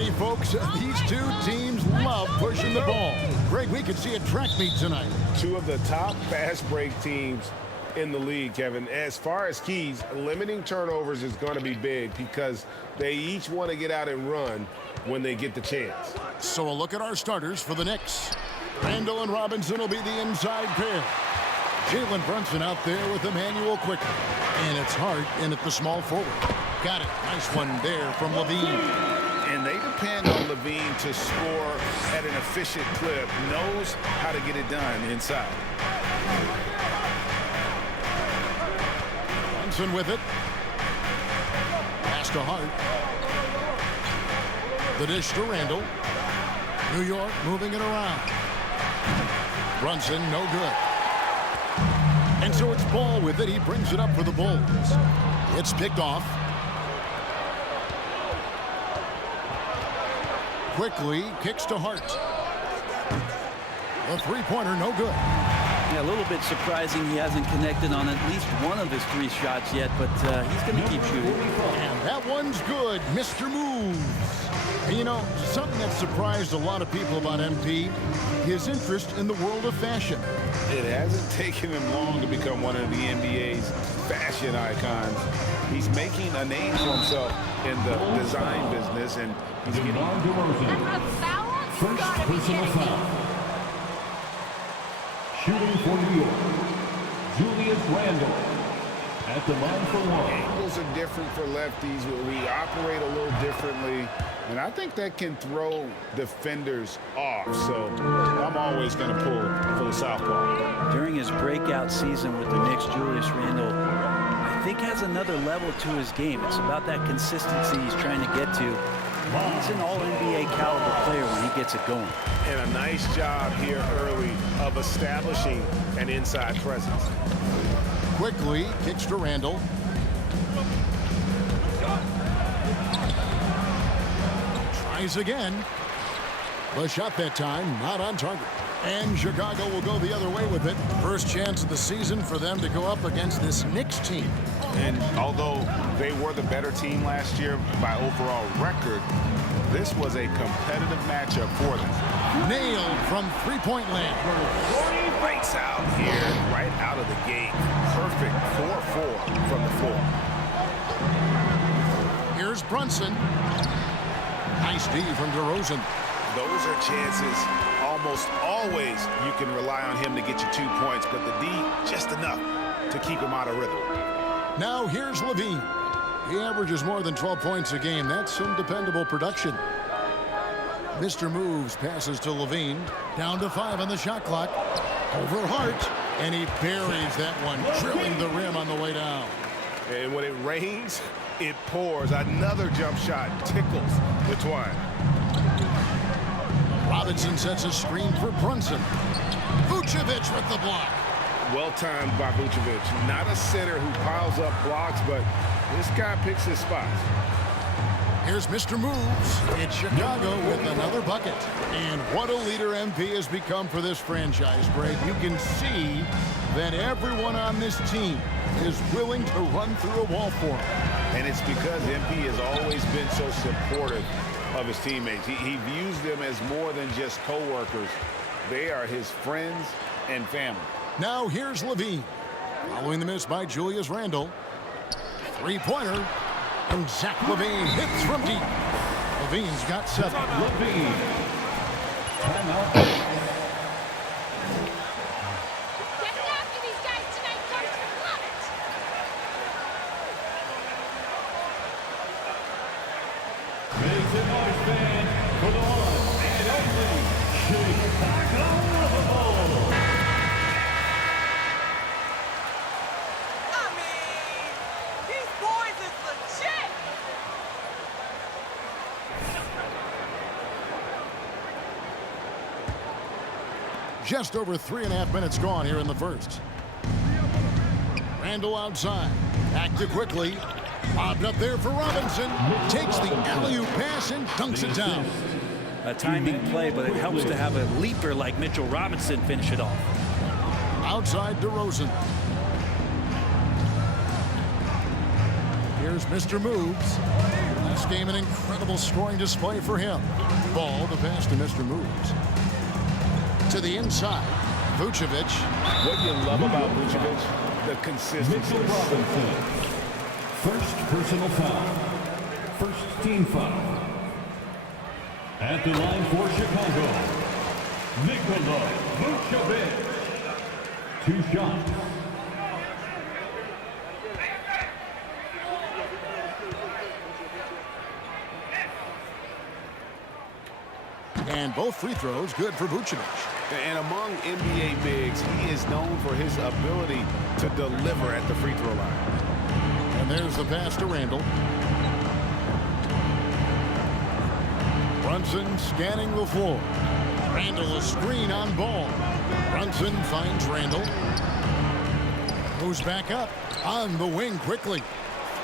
righty, folks. These two teams love pushing the ball. Greg, we could see a track meet tonight. Two of the top fast break teams in the league, Kevin. As far as keys, limiting turnovers is going to be big because they each want to get out and run when they get the chance. So a look at our starters for the Knicks. Randall and Robinson will be the inside pair. Jalen Brunson out there with Emmanuel Quickly. And it's Hart in at the small forward. Got it. Nice one there from LaVine. And they depend on LaVine to score at an efficient clip. Knows how to get it done inside. Brunson with it. Pass to Hart. The dish to Randall. New York moving it around. Brunson, no good. And so it's Ball with it. He brings it up for the Bulls. It's picked off. Quickly kicks to Hart. A three-pointer, no good. Yeah, a little bit surprising he hasn't connected on at least one of his 3 shots yet, but he's going to keep shooting. And that one's good. Mr. Moves. And you know, something that surprised a lot of people about MP, his interest in the world of fashion. It hasn't taken him long to become one of the NBA's fashion icons. He's making a name for himself in the design business, and he's getting... First personal foul. Shooting for New York, Julius Randle at the line for one. Angles are different for lefties. We operate a little differently, and I think that can throw defenders off. So I'm always going to pull for the southpaw. During his breakout season with the Knicks, Julius Randle, I think, has another level to his game. It's about that consistency he's trying to get to. He's an all-NBA caliber player when he gets it going. And a nice job here early of establishing an inside presence. Quickly kicks to Randall. Tries again. The shot that time not on target. And Chicago will go the other way with it. First chance of the season for them to go up against this Knicks team. And although they were the better team last year by overall record, this was a competitive matchup for them. Nailed from three-point land. Lights out here, right out of the gate. Perfect 4-4 from the floor. Here's Brunson. Nice D from DeRozan. Those are chances almost always you can rely on him to get you 2 points, but the D just enough to keep him out of rhythm. Now here's LaVine. He averages more than 12 points a game. That's some dependable production. Mr. Moves passes to LaVine. Down to 5 on the shot clock. Over Hart. And he buries that one, drilling the rim on the way down. And when it rains, it pours. Another jump shot tickles the twine. Robinson sets a screen for Brunson. Vucevic with the block. Well-timed by Vucevic. Not a center who piles up blocks, but this guy picks his spots. Here's Mr. Moves. It's Chicago with another bucket. And what a leader MP has become for this franchise, Greg. You can see that everyone on this team is willing to run through a wall for him. And it's because MP has always been so supportive of his teammates. He views them as more than just co-workers. They are his friends and family. Now here's LaVine. Following the miss by Julius Randle. Three-pointer. And Zach LaVine hits from deep. LaVine's got 7. LaVine. Timeout. Getting after these guys tonight, coach. Love it. Makes it our stand for the one and only Chicago Bulls. I mean, these boys is legit. Just over 3.5 minutes gone here in the first. Randall outside. Back to Quickly. Lobbed up there for Robinson. Takes the alley-oop pass and dunks it down. A timing play, but it helps to have a leaper like Mitchell Robinson finish it off. Outside DeRozan. Here's Mr. Moves. This game an incredible scoring display for him. Ball to pass to Mr. Moves. To the inside, Vucevic. What you love about Vucevic, the consistency. Mitchell Robinson. First personal foul. First team foul. At the line for Chicago, Nikola Vucevic. 2 shots. And both free throws good for Vucevic. And among NBA bigs, he is known for his ability to deliver at the free throw line. And there's the pass to Randall. Brunson scanning the floor. Randall a screen on Ball. Brunson finds Randall. Moves back up on the wing quickly.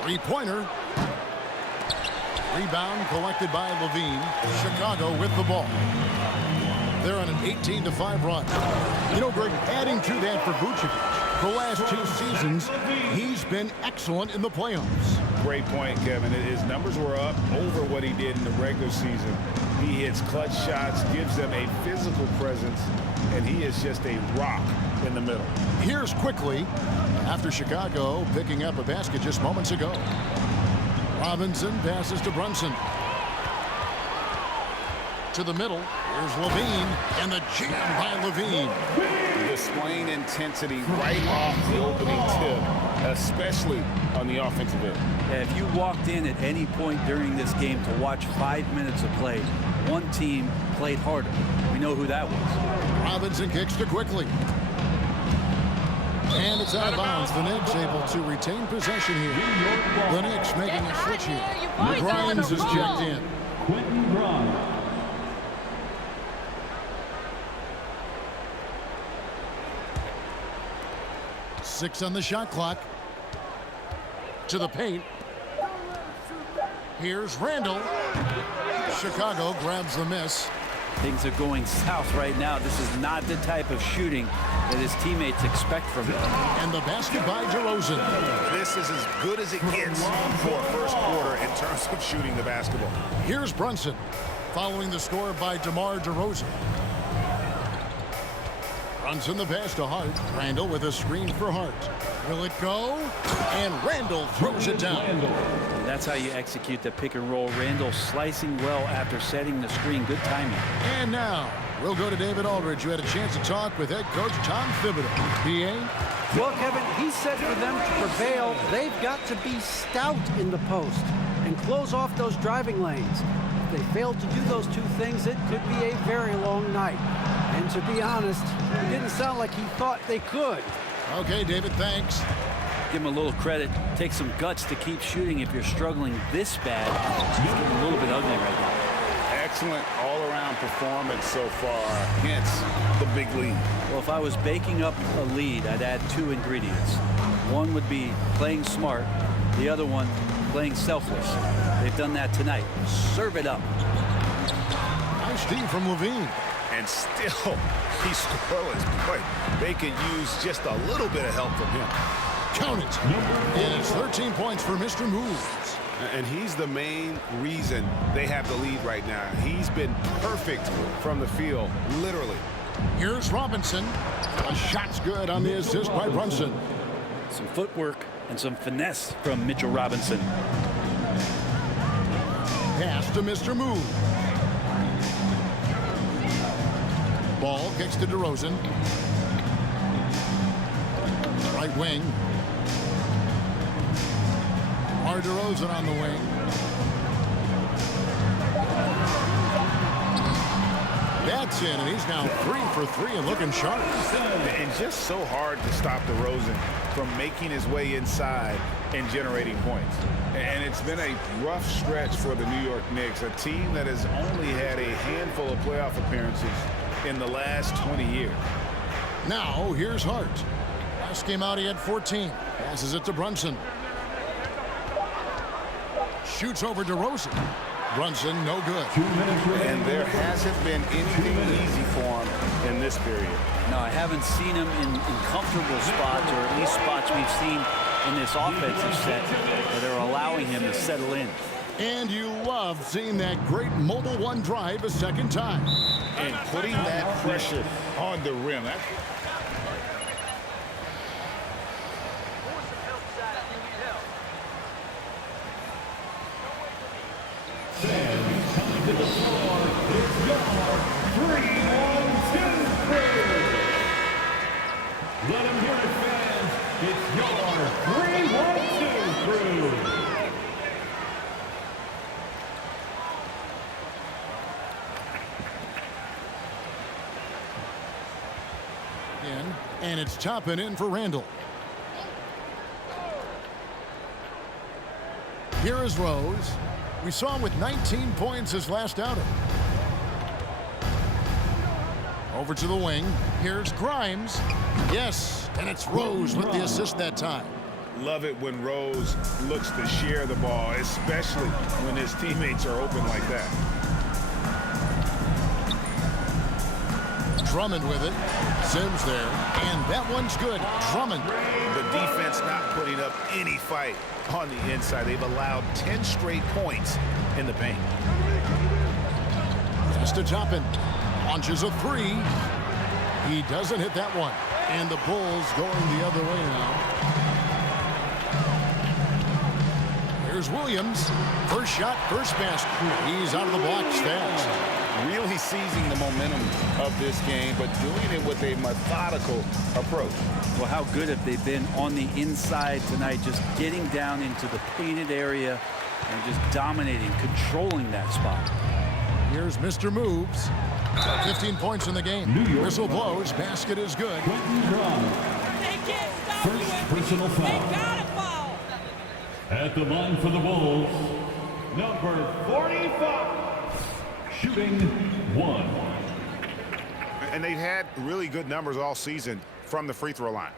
Three-pointer. Rebound collected by Levine. Chicago with the ball. They're on an 18-5 run. You know, Greg, adding to that for Vucevic, the last 2 seasons, he's been excellent in the playoffs. Great point, Kevin. His numbers were up over what he did in the regular season. He hits clutch shots, gives them a physical presence, and he is just a rock in the middle. Here's quickly after Chicago picking up a basket just moments ago. Robinson passes to Brunson. To the middle. Here's Levine, and the jam by Levine. Displaying intensity right off the opening tip, especially on the offensive end. Yeah, if you walked in at any point during this game to watch 5 minutes of play, one team played harder. We know who that was. Robinson kicks to quickly. And it's out of bounds. The Knicks able to retain possession here. The Knicks making a switch here. Grimes is checked in. Quentin Grimes. Six on the shot clock. To the paint. Here's Randall. Chicago grabs the miss. Things are going south right now. This is not the type of shooting that his teammates expect from him. And the basket by DeRozan. This is as good as it gets for a first quarter in terms of shooting the basketball. Here's Brunson, following the score by DeMar DeRozan. Brunson the pass to Hart. Randall with a screen for Hart. Will it go? And Randall throws it down. And that's how you execute the pick and roll. Randall slicing well after setting the screen. Good timing. And now we'll go to David Aldridge, who had a chance to talk with head coach Tom Thibodeau. PA? Well, Kevin, he said for them to prevail, they've got to be stout in the post and close off those driving lanes. If they failed to do those 2 things, it could be a very long night. And to be honest, it didn't sound like he thought they could. Okay, David, thanks. Give him a little credit. Take some guts to keep shooting if you're struggling this bad. It's getting a little bit ugly right now. Excellent all-around performance so far, hence the big lead. Well, if I was baking up a lead, I'd add 2 ingredients. One would be playing smart. The other one, playing selfless. They've done that tonight. Serve it up. Nice D from Levine. And still, he's scoreless. Boy, they could use just a little bit of help from him. Count it. And it's 13 points for Mr. Moves. And he's the main reason they have the lead right now. He's been perfect from the field, literally. Here's Robinson. A shot's good on the assist by Brunson. Some footwork and some finesse from Mitchell Robinson. Pass to Mr. Move. Ball kicks to DeRozan. Right wing. Mar DeRozan on the wing. That's in, and he's now 3 for 3 and looking sharp. And just so hard to stop DeRozan from making his way inside and generating points. And it's been a rough stretch for the New York Knicks, a team that has only had a handful of playoff appearances in the last 20 years. Now, here's Hart. Last game out, he had 14. Passes it to Brunson. Shoots over DeRozan. Brunson, no good. And there hasn't been anything easy for him in this period. No, I haven't seen him in comfortable spots, or at least spots we've seen in this offensive set that are allowing him to settle in. And you love seeing that great Mobile One drive a second time. And putting that pressure on the rim. Fans coming to the floor. It's your 3-1-2 crew. Let them hear it, fans. It's your 3-1-2 crew. And it's Toppin in for Randall. Here is Rose. We saw him with 19 points his last outing. Over to the wing. Here's Grimes. Yes, and it's Rose with the assist that time. Love it when Rose looks to share the ball, especially when his teammates are open like that. Drummond with it. Sims there. And that one's good. Drummond. The defense not putting up any fight on the inside. They've allowed 10 straight points in the paint. Pass to Toppin. Launches a three. He doesn't hit that one. And the Bulls going the other way now. Here's Williams. First shot, first pass. He's out of the blocks fast. Really seizing the momentum of this game, but doing it with a methodical approach. Well, how good have they been on the inside tonight, just getting down into the painted area and just dominating, controlling that spot. Here's Mr. Moves. 15 points in the game. Whistle blows. Basket is good. Quentin Brown. They can't stop First you. personal They foul. got a foul. At the line for the Bulls, number 45. Shooting 1. And they've had really good numbers all season from the free throw line.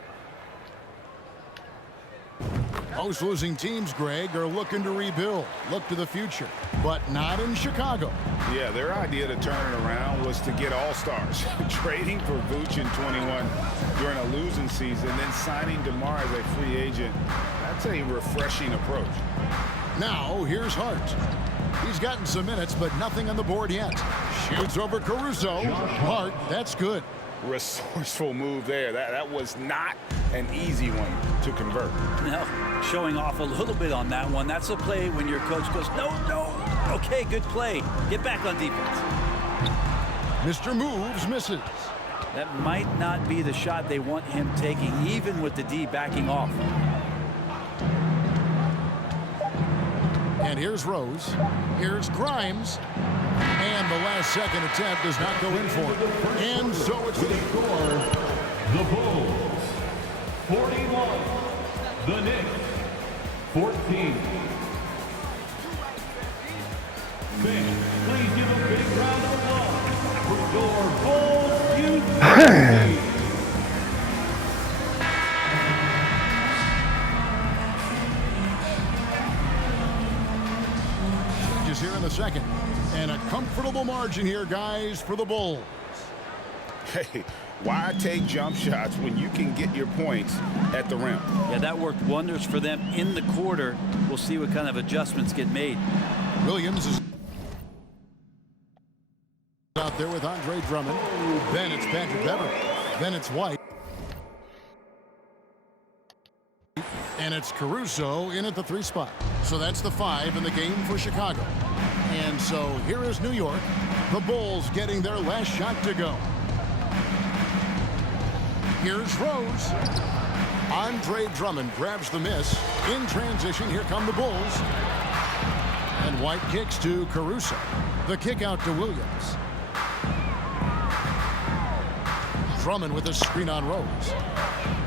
Most losing teams, Greg, are looking to rebuild, look to the future, but not in Chicago. Yeah, their idea to turn it around was to get all-stars. Trading for Vooch in 21 during a losing season, then signing DeMar as a free agent. That's a refreshing approach. Now, here's Hart. He's gotten some minutes, but nothing on the board yet. Shoots over Caruso. Hart, that's good. Resourceful move there. That was not an easy one to convert. Now, showing off a little bit on that one. That's a play when your coach goes, no, no. Okay, good play. Get back on defense. Mr. Moves misses. That might not be the shot they want him taking, even with the D backing off. And here's Rose. Here's Grimes. And the last second attempt does not go in for him. And so it's The score, the Bulls 41, the Knicks 14. Fans, please give a big round of applause for your Bulls youth team. here in the second. And a comfortable margin here, guys, for the Bulls. Hey, why take jump shots when you can get your points at the rim? Yeah, that worked wonders for them in the quarter. We'll see what kind of adjustments get made. Williams is out there with Andre Drummond. Then it's Patrick Beverley. Then it's White. And it's Caruso in at the 3 spot. So that's the 5 in the game for Chicago. And so here is New York. The Bulls getting their last shot to go. Here's Rose. Andre Drummond grabs the miss. In transition, here come the Bulls. And White kicks to Caruso. The kick out to Williams. Drummond with a screen on Rose.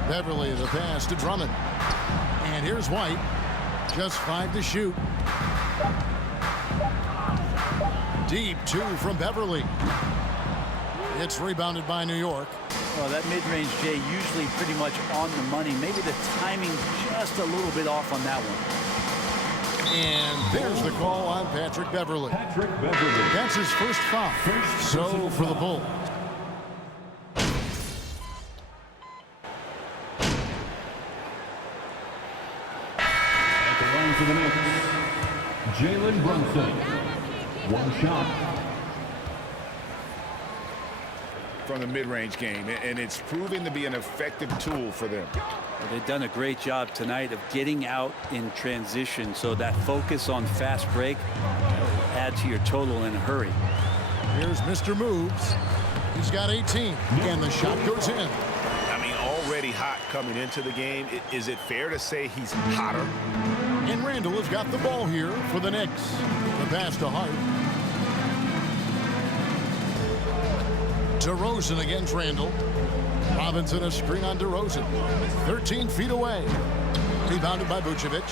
Beverley the pass to Drummond. And here's White. Just 5 to shoot. Deep 2 from Beverley. It's rebounded by New York. Well, that mid-range, Jay, usually pretty much on the money. Maybe the timing just a little bit off on that one. And there's the call on Patrick Beverley. Patrick Beverley. That's his first foul. So for the Bulls. At the line for the Knicks, Jalen Brunson. One shot. From the mid-range game, and it's proving to be an effective tool for them. Well, they've done a great job tonight of getting out in transition, so that focus on fast break will add to your total in a hurry. Here's Mr. Moves. He's got 18, and the shot goes in. I mean, already hot coming into the game. Is it fair to say he's hotter? And Randall has got the ball here for the Knicks. The pass to Hart. DeRozan against Randall. Robinson a screen on DeRozan. 13 feet away. Rebounded by Vucevic.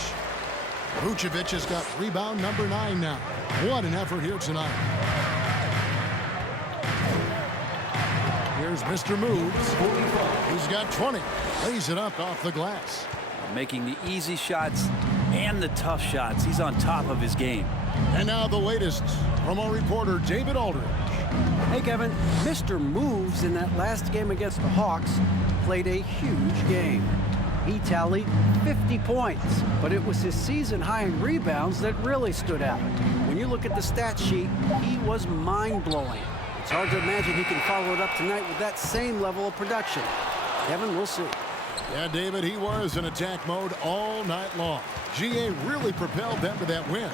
Vucevic has got rebound number 9 now. What an effort here tonight. Here's Mr. Moves. He's got 20. Lays it up off the glass. Making the easy shots and the tough shots. He's on top of his game. And now the latest from our reporter, David Aldridge. Hey, Kevin, Mr. Moves in that last game against the Hawks played a huge game. He tallied 50 points, but it was his season high in rebounds that really stood out. When you look at the stat sheet, he was mind-blowing. It's hard to imagine he can follow it up tonight with that same level of production. Kevin, we'll see. Yeah, David, he was in attack mode all night long. GA really propelled them to that win.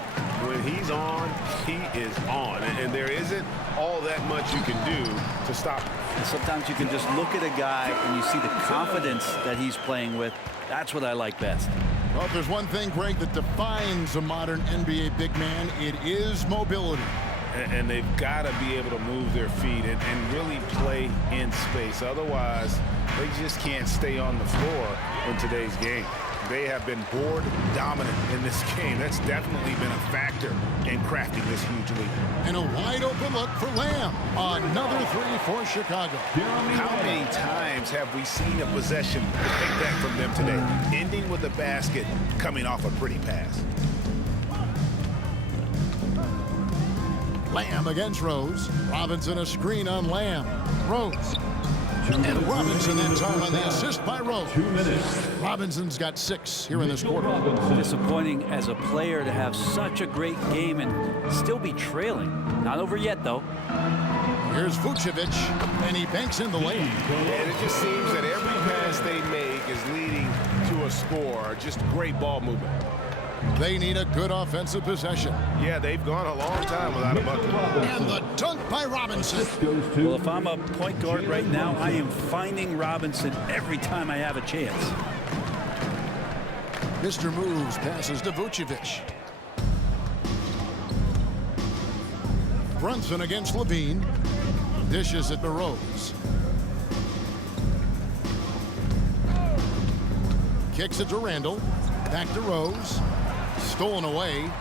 When he's on, he is on. And there isn't all that much you can do to stop him. And sometimes you can just look at a guy and you see the confidence that he's playing with. That's what I like best. Well, if there's one thing, Greg, that defines a modern NBA big man, it is mobility. And they've got to be able to move their feet and really play in space. Otherwise, they just can't stay on the floor in today's game. They have been board dominant in this game. That's definitely been a factor in crafting this huge lead. And a wide open look for Lamb. Another three for Chicago. How many times have we seen a possession take that from them today, ending with a basket coming off a pretty pass? Lamb against Rose. Robinson a screen on Lamb. Rose. And Robinson in time on the assist by Rose. 2 minutes. Robinson's got 6 here in this quarter. Disappointing as a player to have such a great game and still be trailing. Not over yet, though. Here's Vucevic, and he banks in the lane. And it just seems that every pass they make is leading to a score. Just great ball movement. They need a good offensive possession. Yeah, they've gone a long time without a bucket. And the dunk by Robinson. Well, if I'm a point guard right now, I am finding Robinson every time I have a chance. Mr. Moves passes to Vucevic. Brunson against Levine. Dishes it to Rose. Kicks it to Randall. Back to Rose. Stolen away.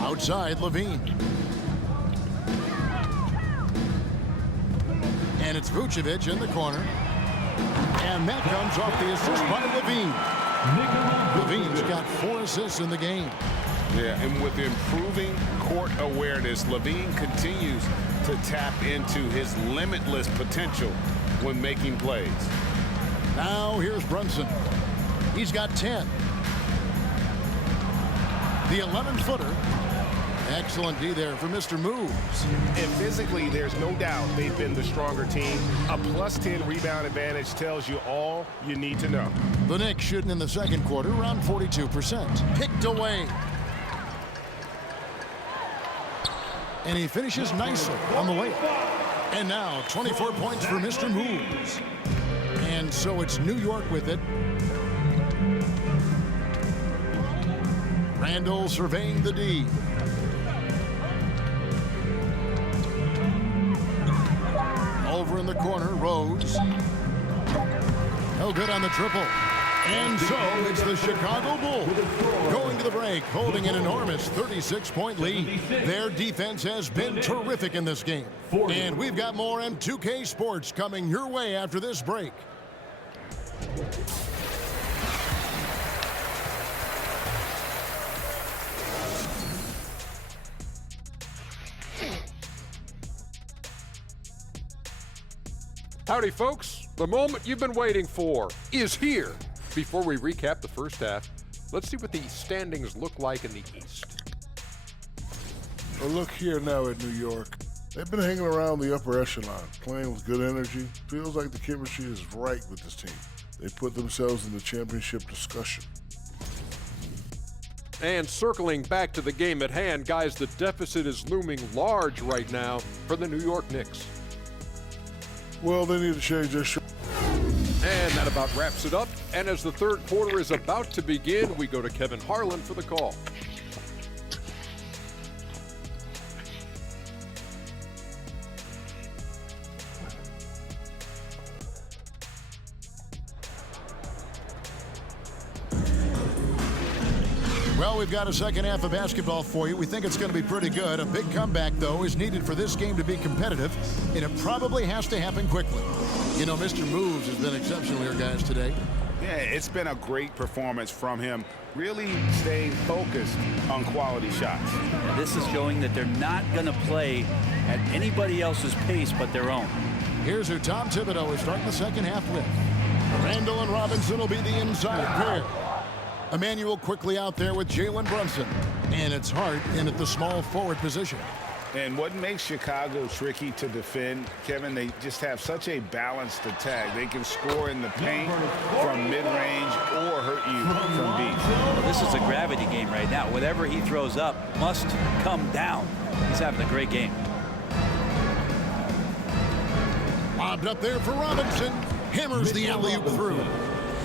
Outside, Levine. And it's Vucevic in the corner. And that comes off the assist by Levine. Levine's got 4 assists in the game. Yeah, and with improving court awareness, Levine continues to tap into his limitless potential when making plays. Now here's Brunson. He's got 10. The 11-footer. Excellent D there for Mr. Moves. And physically, there's no doubt they've been the stronger team. A +10 rebound advantage tells you all you need to know. The Knicks shooting in the second quarter around 42%. Picked away. And he finishes nicely on the layup. And now 24 points for Mr. Moves. And so it's New York with it. Randall surveying the D. Over in the corner, Rose. No good on the triple. And so it's the Chicago Bulls going to the break, holding an enormous 36-point lead. Their defense has been terrific in this game. And we've got more M2K Sports coming your way after this break. Howdy, folks. The moment you've been waiting for is here. Before we recap the first half, let's see what the standings look like in the East. Well, look here now at New York. They've been hanging around the upper echelon, playing with good energy. Feels like the chemistry is right with this team. They put themselves in the championship discussion. And circling back to the game at hand, guys, the deficit is looming large right now for the New York Knicks. Well, they need to change their shot. And that about wraps it up. And as the third quarter is about to begin, we go to Kevin Harlan for the call. Well, we've got a second half of basketball for you. We think it's going to be pretty good. A big comeback, though, is needed for this game to be competitive, and it probably has to happen quickly. You know, Mr. Moves has been exceptional here, guys, today. Yeah, it's been a great performance from him, really staying focused on quality shots. And this is showing that they're not going to play at anybody else's pace but their own. Here's who Tom Thibodeau is starting the second half with. Randall and Robinson will be the inside pair. Emmanuel quickly out there with Jalen Brunson. And it's Hart in at the small forward position. And what makes Chicago tricky to defend, Kevin, they just have such a balanced attack. They can score in the paint from mid-range or hurt you from deep. Well, this is a gravity game right now. Whatever he throws up must come down. He's having a great game. Lobbed up there for Robinson. Hammers the alley-oop through.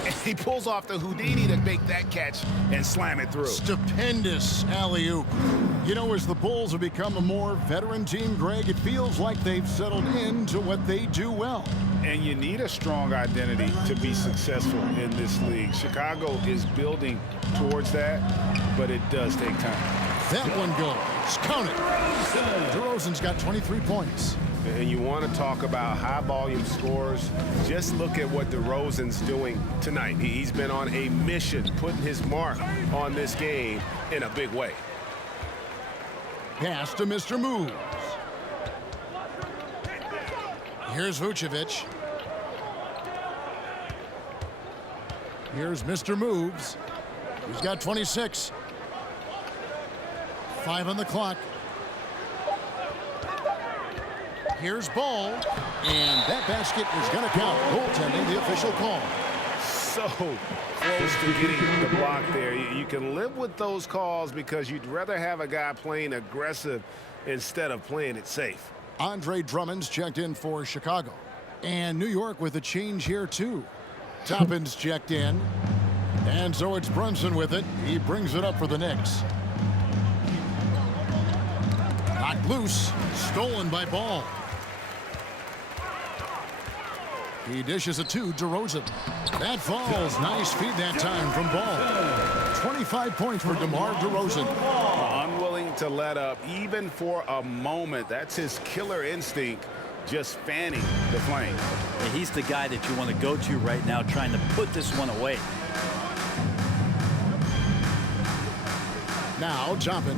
And he pulls off the Houdini to make that catch and slam it through. Stupendous alley-oop. You know, as the Bulls have become a more veteran team, Greg, it feels like they've settled into what they do well. And you need a strong identity to be successful in this league. Chicago is building towards that, but it does take time. That one goes. Count it. DeRozan's got 23 points. And you want to talk about high-volume scores, just look at what DeRozan's doing tonight. He's been on a mission, putting his mark on this game in a big way. Pass to Mr. Moves. Here's Vucevic. Here's Mr. Moves. He's got 26. 5 on the clock. Here's Ball, and that basket is going to count. Goaltending, the official call. So close to getting the block there. You can live with those calls because you'd rather have a guy playing aggressive instead of playing it safe. Andre Drummond's checked in for Chicago. And New York with a change here, too. Toppin's checked in. And so it's Brunson with it. He brings it up for the Knicks. Knocked loose. Stolen by Ball. He dishes it to DeRozan. That falls. Nice feed that time from Ball. 25 points for DeMar DeRozan. Unwilling to let up even for a moment. That's his killer instinct, just fanning the flame. And he's the guy that you want to go to right now, trying to put this one away. Now Toppin.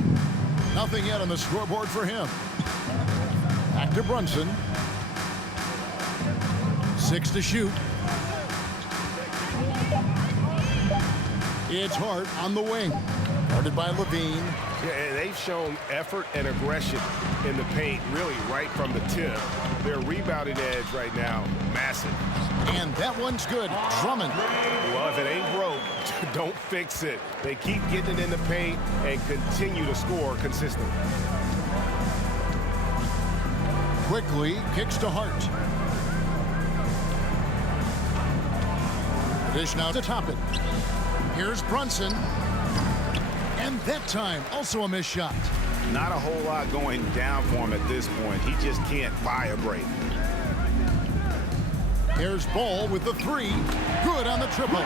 Nothing yet on the scoreboard for him. Back to Brunson. 6 to shoot. It's Hart on the wing. Guarded by Levine. Yeah, and they've shown effort and aggression in the paint, really right from the tip. Their rebounding edge right now, massive. And that one's good. Drummond. Well, if it ain't broke, don't fix it. They keep getting it in the paint and continue to score consistently. Quickly kicks to Hart. Dish now to Toppin. Here's Brunson. And that time, also a missed shot. Not a whole lot going down for him at this point. He just can't buy a break. Here's Ball with the 3. Good on the triple.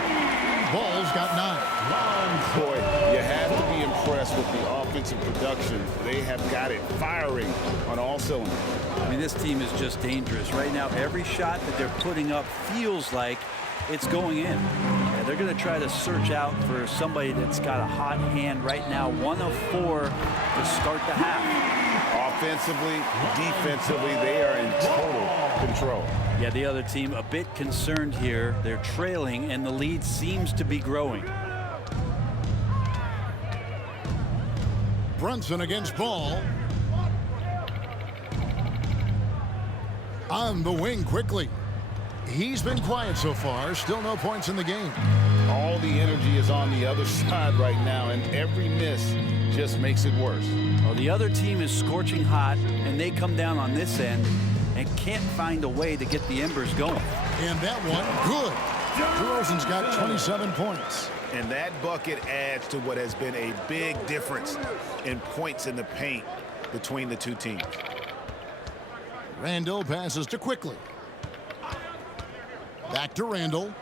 Ball's got 9. Boy, you have to be impressed with the offensive production. They have got it firing on all cylinders. I mean, this team is just dangerous. Right now, every shot that they're putting up feels like it's going in. And they're going to try to search out for somebody that's got a hot hand right now. 1 of 4 to start the half. offensively, defensively, they are in total control. Yeah, the other team a bit concerned here. They're trailing, and the lead seems to be growing. Brunson against Ball. On the wing quickly. He's been quiet so far. Still no points in the game. All the energy is on the other side right now, and every miss just makes it worse. Well, the other team is scorching hot, and they come down on this end and can't find a way to get the embers going. And that one, good. DeRozan's got 27 points. And that bucket adds to what has been a big difference in points in the paint between the two teams. Randall passes to Quickly. Back to Randall.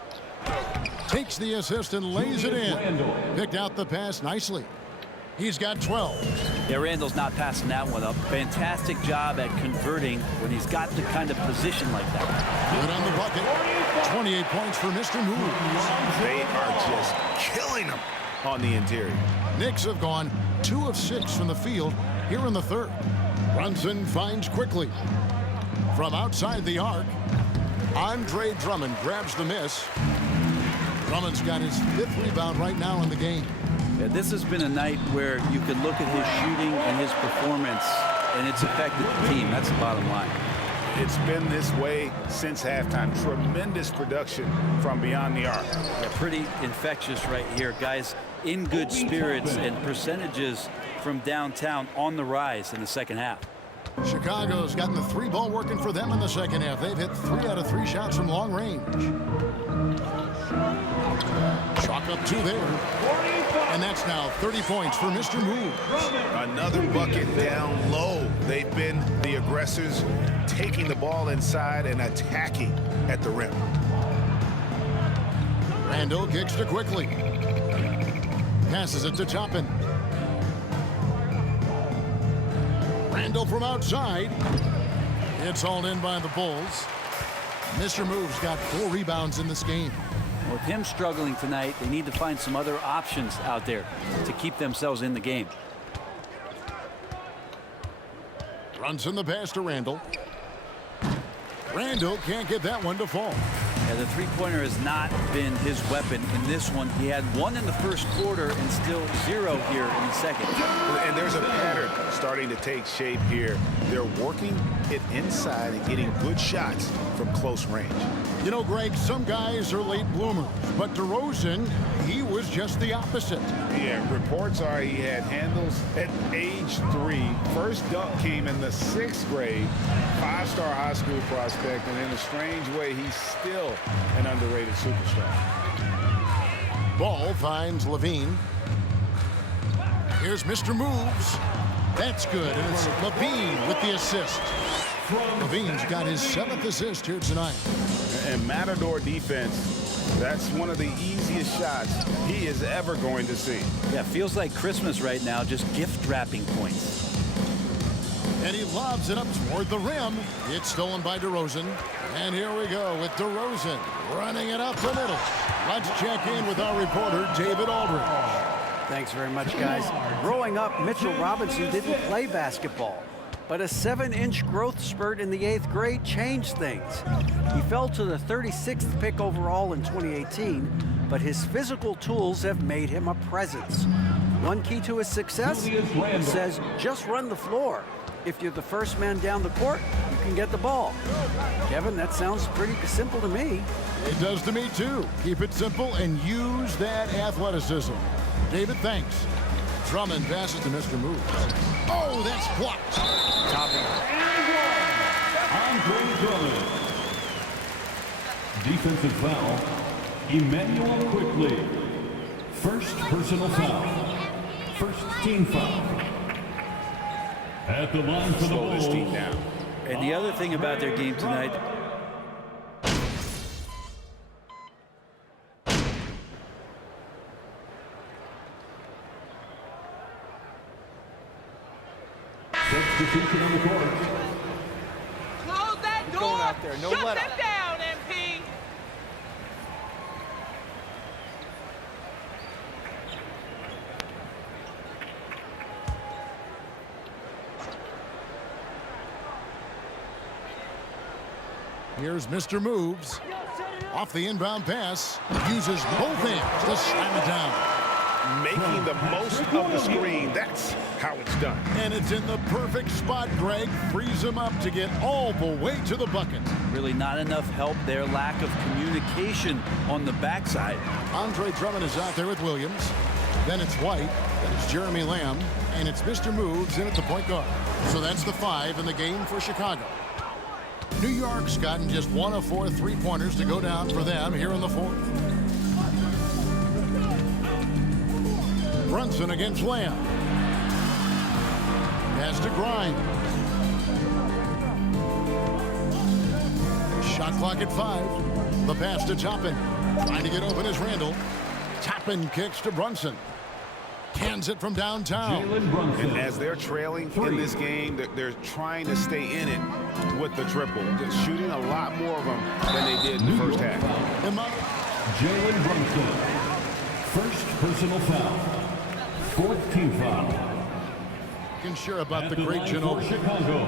Takes the assist and lays it in. Picked out the pass nicely. He's got 12. Yeah, Randall's not passing that one up. Fantastic job at converting when he's got the kind of position like that. Good on the bucket. 28 points for Mr. Moves. They are just killing them on the interior. Knicks have gone 2 of 6 from the field here in the third. Brunson finds Quickly. From outside the arc, Andre Drummond grabs the miss. Drummond's got his 5th rebound right now in the game. Yeah, this has been a night where you could look at his shooting and his performance, and it's affected the team. That's the bottom line. It's been this way since halftime. Tremendous production from beyond the arc. Yeah, pretty infectious right here. Guys in good spirits, and percentages from downtown on the rise in the second half. Chicago's gotten the 3-ball working for them in the second half. They've hit 3 out of 3 shots from long range. Chalk up 2 there. And that's now 30 points for Mr. Moves. Another bucket down low. They've been the aggressors, taking the ball inside and attacking at the rim. Randall kicks to Quickly. Passes it to Toppin. Randall from outside. It's hauled in by the Bulls. Mr. Moves got 4 rebounds in this game. With him struggling tonight, they need to find some other options out there to keep themselves in the game. Brunson the pass to Randall. Randall can't get that one to fall. Yeah, the three-pointer has not been his weapon in this one. He had 1 in the first quarter and still 0 here in the second. And there's a pattern starting to take shape here. They're working it inside and getting good shots from close range. You know, Greg, some guys are late bloomers, but DeRozan, he was just the opposite. Yeah, reports are he had handles at age 3. First dunk came in the 6th grade. 5-star high school prospect, and in a strange way, he's still an underrated superstar. Ball finds Levine. Here's Mr. Moves. That's good, and it's Levine with the assist. Levine's got his 7th assist here tonight. And Matador defense, that's one of the easiest shots he is ever going to see. Yeah, feels like Christmas right now, just gift wrapping points. And he lobs it up toward the rim. It's stolen by DeRozan. And here we go with DeRozan running it up the middle. Let's check in with our reporter, David Aldridge. Thanks very much, guys. Growing up, Mitchell Robinson didn't play basketball, but a 7-inch growth spurt in the 8th grade changed things. He fell to the 36th pick overall in 2018, but his physical tools have made him a presence. One key to his success, he says, just run the floor. If you're the first man down the court, you can get the ball. Kevin, that sounds pretty simple to me. It does to me, too. Keep it simple and use that athleticism. David, thanks. Drummond passes to Mr. Moves. Oh, that's blocked. Toppin. Andre Drummond. Defensive foul. Emmanuel Quickly. First personal foul. First team foul. At the line for the Slow this Bulls. team down. And the other thing about their game tonight, Substitution on the court. Close that door. Going out there, no Shut let that up. down, MP. Here's Mr. Moves. Off the inbound pass. Uses both hands to slam it down. Making the most of the screen. That's how it's done. And it's in the perfect spot, Greg. Frees him up to get all the way to the bucket. Really not enough help there. Lack of communication on the backside. Andre Drummond is out there with Williams. Then it's White. Then it's Jeremy Lamb. And it's Mr. Moves in at the point guard. So that's the 5 in the game for Chicago. New York's gotten just 1 of 4 3-pointers to go down for them here in the 4th. Brunson against Lamb. Pass to Grimes. Shot clock at 5. The pass to Toppin. Trying to get open is Randall. Toppin kicks to Brunson. Cans it from downtown. And as they're trailing in this game, they're trying to stay in it with the triple. They're shooting a lot more of them than they did in the first half. Jalen Brunson. First personal foul. 4th team foul. Sure about the great Ginobili.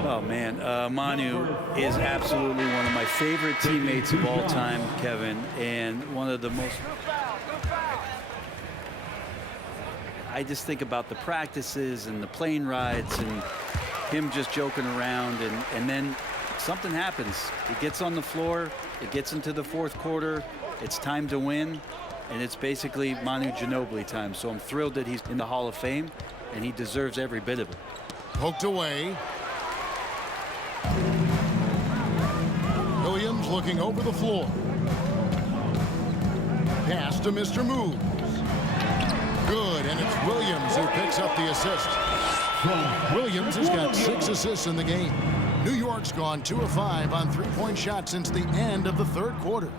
Oh, man. Manu is absolutely one of my favorite teammates of all time, Kevin, and one of the most... I just think about the practices and the plane rides and him just joking around, and then something happens. It gets on the floor, it gets into the 4th quarter, it's time to win, and it's basically Manu Ginobili time. So I'm thrilled that he's in the Hall of Fame, and he deserves every bit of it. Poked away. Williams looking over the floor. Pass to Mr. Moves. Good, and it's Williams who picks up the assist. Williams has got 6 assists in the game. New York's gone 2 of 5 on 3-point shots since the end of the 3rd quarter.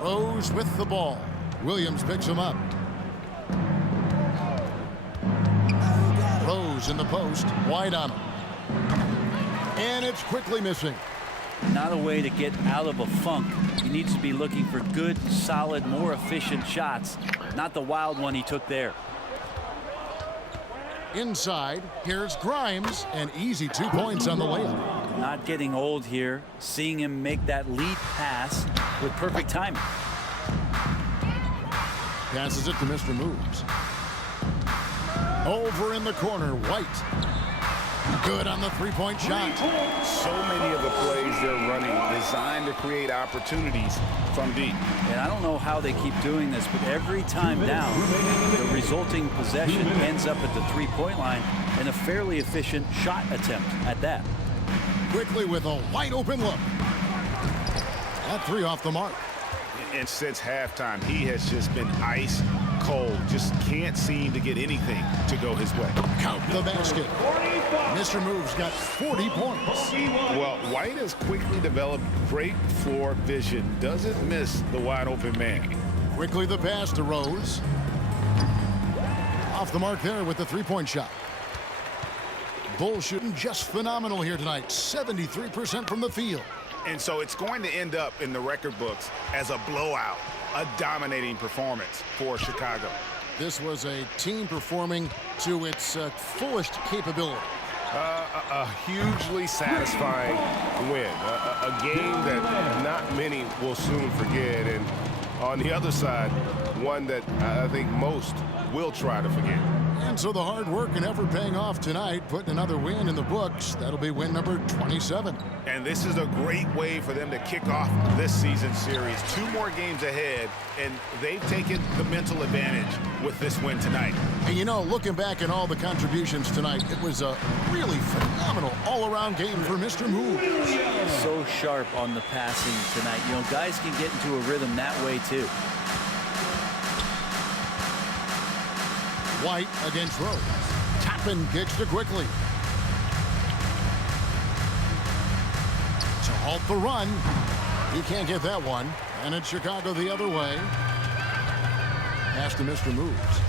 Rose with the ball. Williams picks him up. Rose in the post, wide on him. And it's quickly missing. Not a way to get out of a funk. He needs to be looking for good, solid, more efficient shots, not the wild one he took there. Inside, here's Grimes, and easy 2 points on the layup. Not getting old here, seeing him make that lead pass with perfect timing. Passes it to Mr. Moves. Over in the corner, White. Good on the 3-point shot. So many of the plays they're running designed to create opportunities from deep. And I don't know how they keep doing this, but every time down, the resulting possession ends up at the 3-point line and a fairly efficient shot attempt at that. Quickly with a wide open look. That 3 off the mark. And since halftime, he has just been ice cold. Just can't seem to get anything to go his way. Count the basket. Mr. Moves got 40 points. Well, White has quickly developed great floor vision. Doesn't miss the wide open man. Quickly the pass to Rose. Off the mark there with the 3-point shot. Bull shooting just phenomenal here tonight. 73% from the field. And so it's going to end up in the record books as a blowout, a dominating performance for Chicago. This was a team performing to its fullest capability. A hugely satisfying win. A game that not many will soon forget. And on the other side, one that I think most will try to forget. And so the hard work and effort paying off tonight, putting another win in the books. That'll be win number 27. And this is a great way for them to kick off this season series. 2 more games ahead, and they've taken the mental advantage with this win tonight. And you know, looking back at all the contributions tonight, it was a really phenomenal all-around game for Mr. Moves. So sharp on the passing tonight. You know, guys can get into a rhythm that way too. White against Rose. Toppin kicks to Quickly. To halt the run. He can't get that one. And it's Chicago the other way. Pass to Mr. Moves.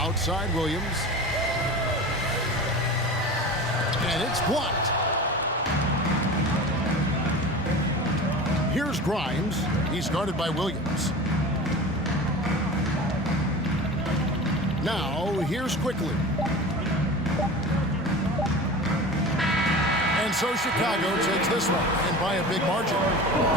Outside Williams. And it's blocked. Here's Grimes. He's guarded by Williams. Now, here's Quickly. And so Chicago takes this one, and by a big margin.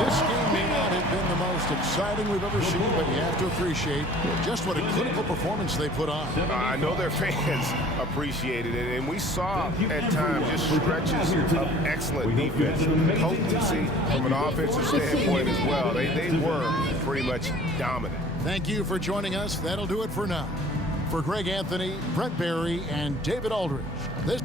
This game may not have been the most exciting we've ever seen, but you have to appreciate just what a clinical performance they put on. I know their fans appreciated it, and we saw at times just stretches of excellent defense, potency from an offensive standpoint as well. They were pretty much dominant. Thank you for joining us. That'll do it for now. For Greg Anthony, Brent Barry, and David Aldridge, this